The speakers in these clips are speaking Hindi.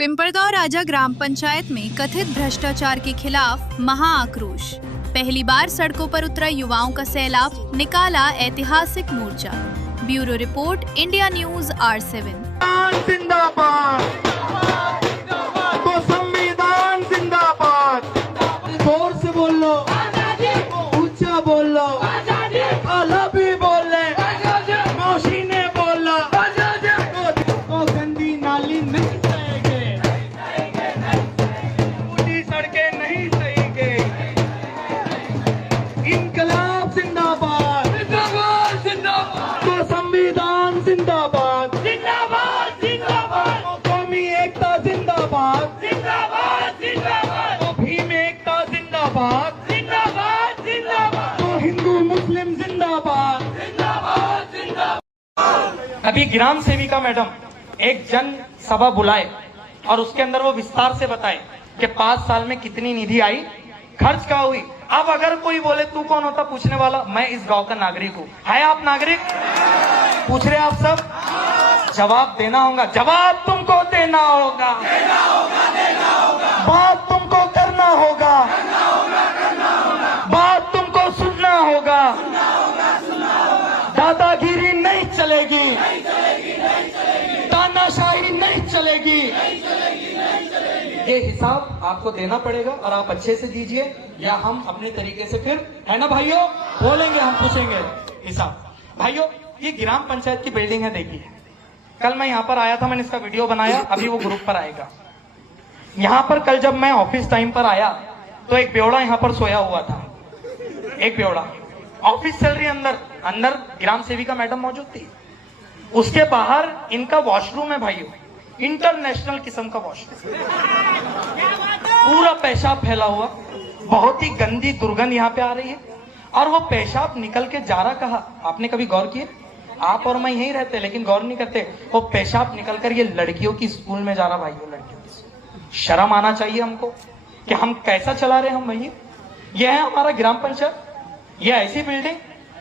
पिंपरगांव राजा ग्राम पंचायत में कथित भ्रष्टाचार के खिलाफ महाआक्रोश। पहली बार सड़कों पर उतरा युवाओं का सैलाब, निकाला ऐतिहासिक मोर्चा। Bureau report, India News R7। जिंदाबाद, तो संविधान जिंदाबाद। जोर से बोल लो, ऊंचा बोल लो, आला भी बोल ले, मौसी ने बोला, तो गंदी नाली नहीं सहेंगे, टूटी सड़कें नहीं सहेंगे। इनकलाब जिंदाबाद, जिंदाबाद जिंदाबाद, तो संविधान जिंदाबाद, जिंदाबाद जिंदाबाद, कौमी एकता जिंदाबाद, जिंदाबाद जिंदाबाद, तो भीम एकता जिंदाबाद, जिंदाबाद जिंदाबाद, तो हिंदू मुस्लिम जिंदाबाद, जिंदाबाद जिंदाबाद। अभी ग्राम सेविका मैडम एक जन सभा बुलाए और उसके अंदर वो विस्तार से बताए कि 5 साल में कितनी निधि आई, खर्च कहाँ हुई। अब अगर कोई बोले तू कौन होता पूछने वाला, मैं इस गांव का नागरिक हूँ। है आप नागरिक? पूछ रहे आप सब? जवाब देना होगा, जवाब तुमको देना होगा, बात तुमको करना होगा, बात तुमको सुनना होगा। दादागिरी नहीं चलेगी, तानाशाही नहीं चलेगी। ये हिसाब आपको देना पड़ेगा और आप अच्छे से दीजिए या हम अपने तरीके से, फिर है ना भाइयों, बोलेंगे, हम पूछेंगे हिसाब। भाइयों, ये ग्राम पंचायत की बिल्डिंग है, देखिए। कल मैं यहाँ पर आया था, मैंने इसका वीडियो बनाया, अभी वो ग्रुप पर आएगा। यहाँ पर कल जब मैं ऑफिस टाइम पर आया तो एक बेवड़ा यहाँ पर सोया हुआ था, एक बेवड़ा। ऑफिस चल रही है, अंदर अंदर ग्राम सेविका मैडम मौजूद थी। उसके बाहर इनका वॉशरूम है भाइयों, इंटरनेशनल किस्म का वॉशरूम, पूरा पेशाब फैला हुआ, बहुत ही गंदी दुर्गंध यहाँ पे आ रही है। और वो पेशाब निकल के जा रहा कहा, आपने कभी गौर किया? आप और मैं यहीं रहते लेकिन गौर नहीं करते। वो पेशाब निकल कर ये लड़कियों की स्कूल में जा रहा भाइयों, लड़कियों की। शर्म आना चाहिए हमको कि हम कैसा चला रहे हम भैया। ये है हमारा ग्राम पंचायत, ये ऐसी बिल्डिंग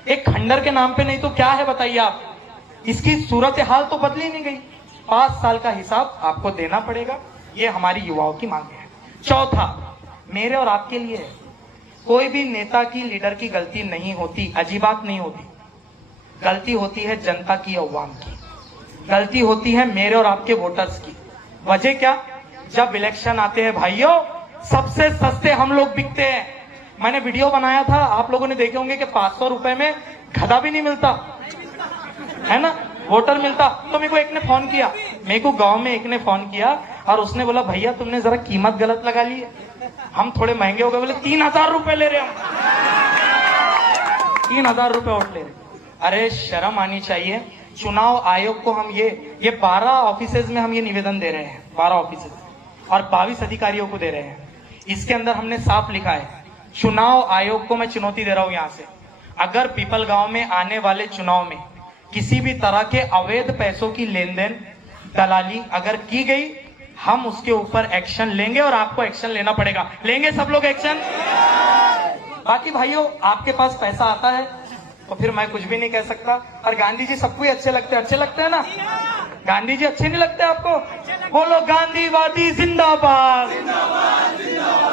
एक खंडर के नाम पे, नहीं तो क्या है बताइए आप। इसकी सूरत हाल तो बदली नहीं गई। 5 साल का हिसाब आपको देना पड़ेगा, ये हमारी युवाओं की मांग है। चौथा, मेरे और आपके लिए है, कोई भी नेता की, लीडर की गलती नहीं होती, अजीब बात नहीं होती। गलती होती है जनता की, अवाम की, गलती होती है मेरे और आपके वोटर्स की। वजह क्या? जब इलेक्शन आते हैं भाइयों, सबसे सस्ते हम लोग बिकते हैं। मैंने वीडियो बनाया था, आप लोगों ने देखे होंगे कि 500 रुपए में गधा भी नहीं मिलता है ना, वोटर मिलता। तो मेरे को एक ने फोन किया, मेरे को गांव में एक ने फोन किया और उसने बोला भैया तुमने जरा कीमत गलत लगा ली है, हम थोड़े महंगे हो गए। बोले 3000 रुपए ले रहे हम, 3000 रुपए वोट ले रहे। अरे शर्म आनी चाहिए। चुनाव आयोग को हम ये 12 ऑफिसेज में हम ये निवेदन दे रहे हैं, 12 ऑफिसेज और 22 अधिकारियों को दे रहे हैं। इसके अंदर हमने साफ लिखा है, चुनाव आयोग को मैं चुनौती दे रहा हूं यहां से, अगर पीपल गांव में आने वाले चुनाव में किसी भी तरह के अवैध पैसों की लेन देन, दलाली अगर की गई, हम उसके ऊपर एक्शन लेंगे और आपको एक्शन लेना पड़ेगा। लेंगे सब लोग एक्शन? बाकी भाइयों, आपके पास पैसा आता है तो फिर मैं कुछ भी नहीं कह सकता। और गांधी जी सबको ही अच्छे लगते हैं ना? गांधी जी अच्छे नहीं लगते आपको? बोलो गांधीवादी जिंदाबाद,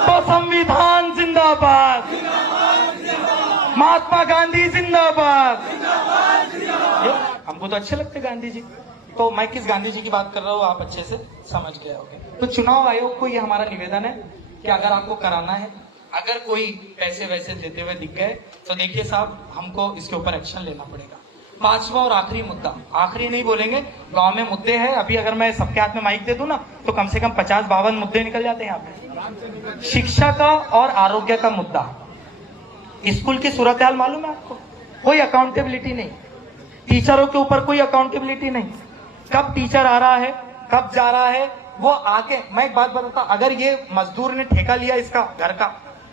तो संविधान जिंदाबाद, महात्मा गांधी जिंदाबाद। हमको तो अच्छे लगते गांधी जी। तो मैं किस गांधी जी की बात कर रहा हूँ आप अच्छे से समझ गए होंगे। तो चुनाव आयोग को ये हमारा निवेदन है कि अगर आपको कराना है, अगर कोई पैसे वैसे देते हुए दिख गए तो देखिए साहब, हमको इसके ऊपर एक्शन लेना पड़ेगा। 5वां और आखिरी मुद्दा, आखिरी नहीं बोलेंगे, गांव में मुद्दे हैं। अभी अगर मैं सबके हाथ में माइक दे दूं ना तो कम से कम 50-52 मुद्दे निकल जाते हैं यहाँ पे। शिक्षा का और आरोग्य का मुद्दा, स्कूल की सूरत हाल मालूम है आपको? कोई अकाउंटेबिलिटी नहीं, टीचरों के ऊपर कोई अकाउंटेबिलिटी नहीं। कब टीचर आ रहा है, कब जा रहा है, वो आके, मैं एक बात बताता, अगर ये मजदूर ने ठेका लिया इसका घर का,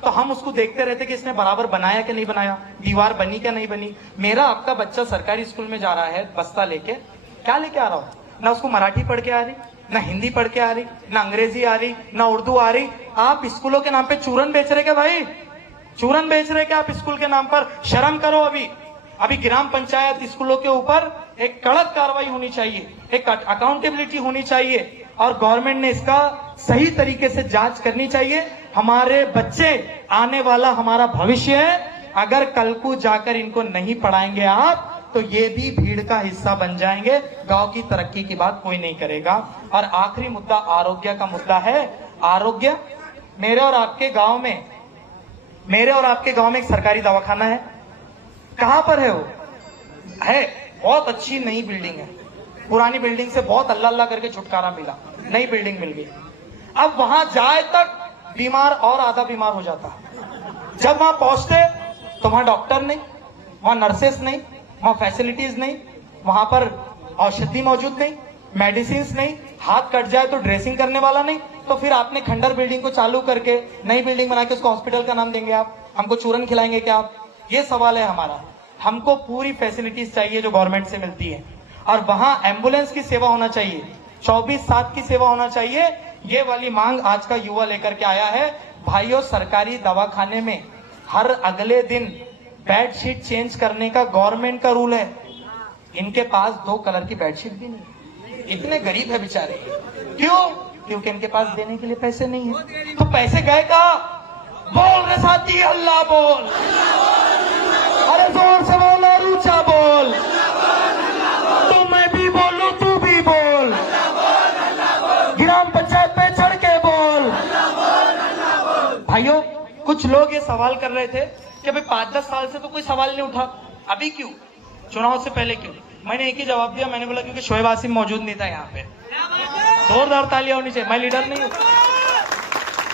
तो हम उसको देखते रहते कि इसने बराबर बनाया कि नहीं बनाया, दीवार बनी क्या नहीं बनी। मेरा आपका बच्चा सरकारी स्कूल में जा रहा है बस्ता लेके, क्या लेके आ रहा हो? ना उसको मराठी पढ़ के आ रही, ना हिंदी पढ़ के आ रही, ना अंग्रेजी आ रही, ना उर्दू आ रही। आप स्कूलों के नाम पे चूरन बेच रहे क्या भाई? चूरन बेच रहे क्या आप स्कूल के नाम पर? शर्म करो। अभी ग्राम पंचायत स्कूलों के ऊपर एक कड़क कार्रवाई होनी चाहिए, एक अकाउंटेबिलिटी होनी चाहिए। और गवर्नमेंट ने इसका सही तरीके से जांच करनी चाहिए। हमारे बच्चे आने वाला हमारा भविष्य है। अगर कल को जाकर इनको नहीं पढ़ाएंगे आप तो ये भी भीड़ का हिस्सा बन जाएंगे। गांव की तरक्की की बात कोई नहीं करेगा। और आखिरी मुद्दा आरोग्य का मुद्दा है। आरोग्य, मेरे और आपके गांव में एक सरकारी दवाखाना है। कहां पर है वो? है बहुत अच्छी नई बिल्डिंग है। पुरानी बिल्डिंग से बहुत अल्लाह अल्लाह करके छुटकारा मिला, नई बिल्डिंग मिल गई। अब वहां जाए तक बीमार और आधा बीमार हो जाता। जब वहां पहुंचते तो वहां डॉक्टर नहीं, वहां नर्सेस नहीं, वहां फैसिलिटीज नहीं, वहां पर औषधि मौजूद नहीं, मेडिसिन नहीं, हाथ कट जाए तो ड्रेसिंग करने वाला नहीं। तो फिर आपने खंडर बिल्डिंग को चालू करके नई बिल्डिंग बना के उसको हॉस्पिटल का नाम देंगे आप? हमको चूरन खिलाएंगे क्या आप? ये सवाल है हमारा। हमको पूरी फैसिलिटीज चाहिए जो गवर्नमेंट से मिलती है। और वहां एम्बुलेंस की सेवा होना चाहिए, 24/7 की सेवा होना चाहिए। ये वाली मांग आज का युवा लेकर के आया है। भाइयों, सरकारी दवाखाने में हर अगले दिन बेडशीट चेंज करने का गवर्नमेंट का रूल है। इनके पास 2 कलर की बेडशीट भी नहीं। इतने गरीब है बेचारे। क्यों? क्योंकि इनके पास देने के लिए पैसे नहीं है। तो पैसे गए कहां? बोल रे साथी, अल्लाह बोल। अरे जोर से बोल और ऊंचा बोल। तो मैं भी बोलूं, तू भी बोल। ग्राम पंचायत पे चढ़ के बोल। भाइयों, कुछ लोग ये सवाल कर रहे थे कि भाई 5-10 साल से तो कोई सवाल नहीं उठा, अभी क्यों? चुनाव से पहले क्यों? मैंने एक ही जवाब दिया। मैंने बोला क्योंकि शोएब आसिम मौजूद नहीं था यहाँ पे। जोरदार तालियां होनी चाहिए। मैं लीडर नहीं हूं।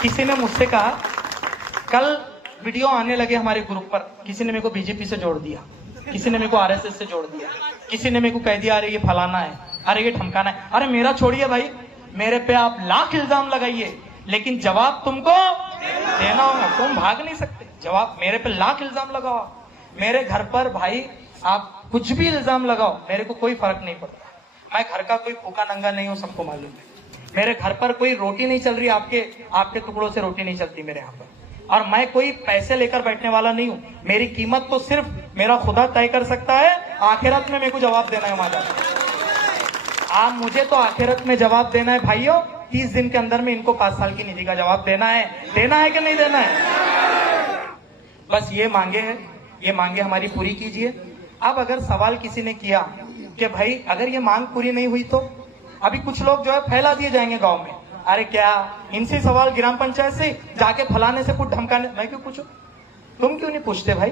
किसी ने मुझसे कहा, कल वीडियो आने लगे हमारे ग्रुप पर, किसी ने मेरे को बीजेपी से जोड़ दिया, किसी ने मेरे को आरएसएस से जोड़ दिया, किसी ने मेरे को कह दिया अरे ये फलाना है, अरे ये ठमकाना है। अरे मेरा छोड़िए भाई, मेरे पे आप लाख इल्जाम लगाइए, लेकिन जवाब तुमको देना होगा। तुम भाग नहीं सकते। जवाब मेरे पे लाख इल्जाम लगाओ, मेरे घर पर भाई आप कुछ भी इल्जाम लगाओ, मेरे को कोई फर्क नहीं पड़ता। मैं घर का कोई भूखा नंगा नहीं हूं, सबको मालूम है। मेरे घर पर कोई रोटी नहीं चल रही, आपके टुकड़ों से रोटी नहीं चलती मेरे यहाँ पर। और मैं कोई पैसे लेकर बैठने वाला नहीं हूं। मेरी कीमत तो सिर्फ मेरा खुदा तय कर सकता है। आखिरत में मेरे को जवाब देना है माता। आप मुझे तो आखिरत में जवाब देना है भाइयों। 30 दिन के अंदर में इनको 5 साल की निधि का जवाब देना है कि नहीं देना है? बस ये मांगे हमारी पूरी कीजिए। अब अगर सवाल किसी ने किया कि भाई अगर ये मांग पूरी नहीं हुई तो अभी कुछ लोग जो है फैला दिए जाएंगे गांव में। अरे क्या इनसे सवाल ग्राम पंचायत से जाके फलाने से कुछ धमकाने? मैं क्यों पूछूं? तुम क्यों नहीं पूछते भाई?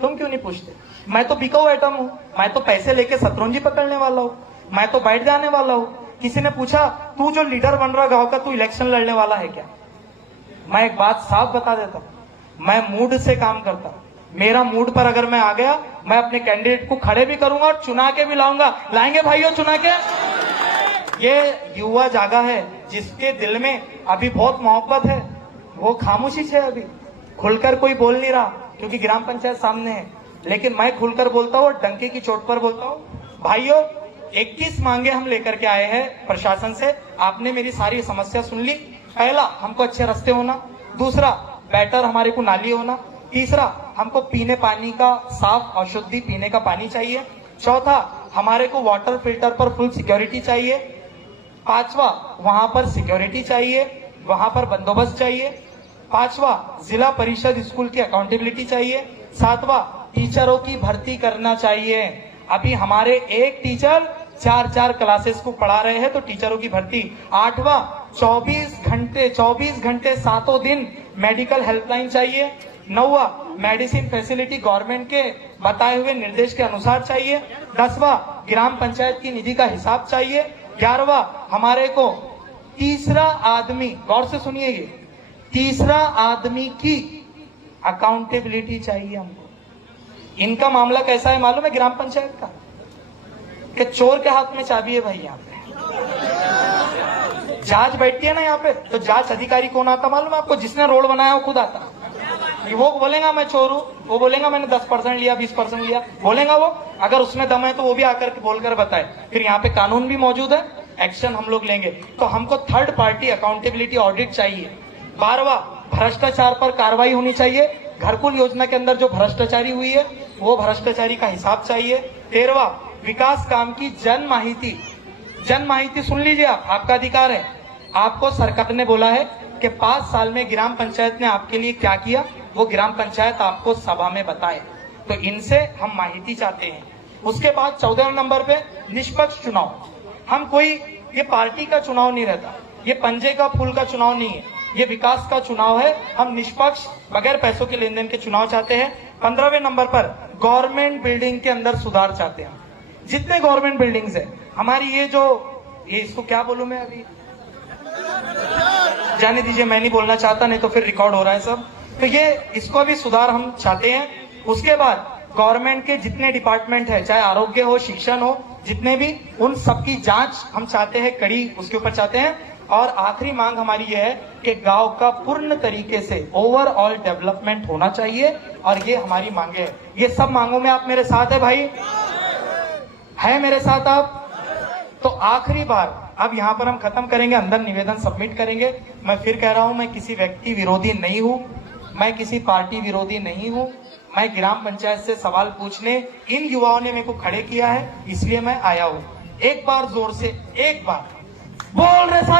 तुम क्यों नहीं पूछते? मैं तो बिकाऊ आइटम हूं। मैं तो पैसे लेके सतरंजी पकड़ने वाला हूं। मैं तो बैठ जाने वाला हूं। किसी ने पूछा तू जो लीडर बन रहा गांव का, तू इलेक्शन लड़ने वाला है क्या? मैं एक बात साफ बता देता हूं, मैं मूड से काम करता हूं। मेरा मूड पर अगर मैं आ गया, मैं अपने कैंडिडेट को खड़े भी करूंगा और चुना के भी लाऊंगा। लाएंगे भाइयों चुना के? ये युवा जागा है जिसके दिल में अभी बहुत मोहब्बत है, वो खामोशी है। अभी खुलकर कोई बोल नहीं रहा क्योंकि ग्राम पंचायत सामने है। लेकिन मैं खुलकर बोलता हूँ, डंके की चोट पर बोलता हूँ। भाइयों, 21 मांगे हम लेकर के आए हैं प्रशासन से। आपने मेरी सारी समस्या सुन ली। पहला, हमको अच्छे रास्ते होना। दूसरा, बेटर हमारे को नाली होना। तीसरा, हमको पीने पानी का साफ और शुद्ध पीने का पानी चाहिए। चौथा, हमारे को वाटर फिल्टर पर फुल सिक्योरिटी चाहिए। पांचवा, वहां पर सिक्योरिटी चाहिए, वहां पर बंदोबस्त चाहिए। पांचवा, जिला परिषद स्कूल की अकाउंटेबिलिटी चाहिए। सातवां, टीचरों की भर्ती करना चाहिए। अभी हमारे एक टीचर 4 क्लासेस को पढ़ा रहे हैं, तो टीचरों की भर्ती। आठवां, 24 घंटे 7 दिन मेडिकल हेल्पलाइन चाहिए। 9वां, मेडिसिन फैसिलिटी गवर्नमेंट के बताए हुए निर्देश के अनुसार चाहिए। 10वां, ग्राम पंचायत की निधि का हिसाब चाहिए। 11वां, हमारे को तीसरा आदमी, गौर से सुनिए, ये तीसरा आदमी की अकाउंटेबिलिटी चाहिए हमको। इनका मामला कैसा है मालूम है ग्राम पंचायत का? कि चोर के हाथ में चाबी है भाई। यहाँ पे जांच बैठती है ना यहाँ पे, तो जांच अधिकारी कौन आता मालूम है आपको? जिसने रोड बनाया वो खुद आता। वो बोलेगा मैं चोर हूं, वो बोलेगा मैंने 10% लिया, 20% लिया, बोलेगा वो। अगर उसमें दम है तो वो भी आकर बोलकर बताए। फिर यहाँ पे कानून भी मौजूद है, एक्शन हम लोग लेंगे। तो हमको थर्ड पार्टी अकाउंटेबिलिटी ऑडिट चाहिए। 12वां, भ्रष्टाचार पर कार्रवाई होनी चाहिए। घरकुल योजना के अंदर जो भ्रष्टाचारी हुई है वो भ्रष्टाचारी का हिसाब चाहिए। 13वां, विकास काम की जन माहिती जन माहिती सुन लीजिए, आप, आपका अधिकार है। आपको सरकार ने बोला है कि 5 साल में ग्राम पंचायत ने आपके लिए क्या किया, वो ग्राम पंचायत आपको सभा में बताए। तो इनसे हम माहिती चाहते हैं। उसके बाद 14 नंबर पे निष्पक्ष चुनाव। हम कोई, ये पार्टी का चुनाव नहीं रहता, ये पंजे का फूल का चुनाव नहीं है, ये विकास का चुनाव है। हम निष्पक्ष बगैर पैसों के लेन देन के चुनाव चाहते हैं। 15वें नंबर पर गवर्नमेंट बिल्डिंग के अंदर सुधार चाहते हैं। जितने गवर्नमेंट बिल्डिंग्स है हमारी, ये इसको क्या बोलूं मैं, अभी जाने दीजिए, मैं नहीं बोलना चाहता, नहीं तो फिर रिकॉर्ड हो रहा है सब। तो ये इसको भी सुधार हम चाहते हैं। उसके बाद गवर्नमेंट के जितने डिपार्टमेंट है, चाहे आरोग्य हो, शिक्षण हो, जितने भी, उन सबकी जांच हम चाहते हैं, कड़ी उसके ऊपर चाहते हैं। और आखिरी मांग हमारी ये है कि गांव का पूर्ण तरीके से ओवरऑल डेवलपमेंट होना चाहिए, और ये हमारी मांगे है। ये सब मांगों में आप मेरे साथ है भाई, है मेरे साथ आप? तो आखिरी बार अब यहाँ पर हम खत्म करेंगे, अंदर निवेदन सबमिट करेंगे। मैं फिर कह रहा हूं, मैं किसी व्यक्ति विरोधी नहीं हूं, मैं किसी पार्टी विरोधी नहीं हूं। मैं ग्राम पंचायत से सवाल पूछने इन युवाओं ने मेरे को खड़े किया है, इसलिए मैं आया हूं। एक बार जोर से, एक बार बोल रहे साहब।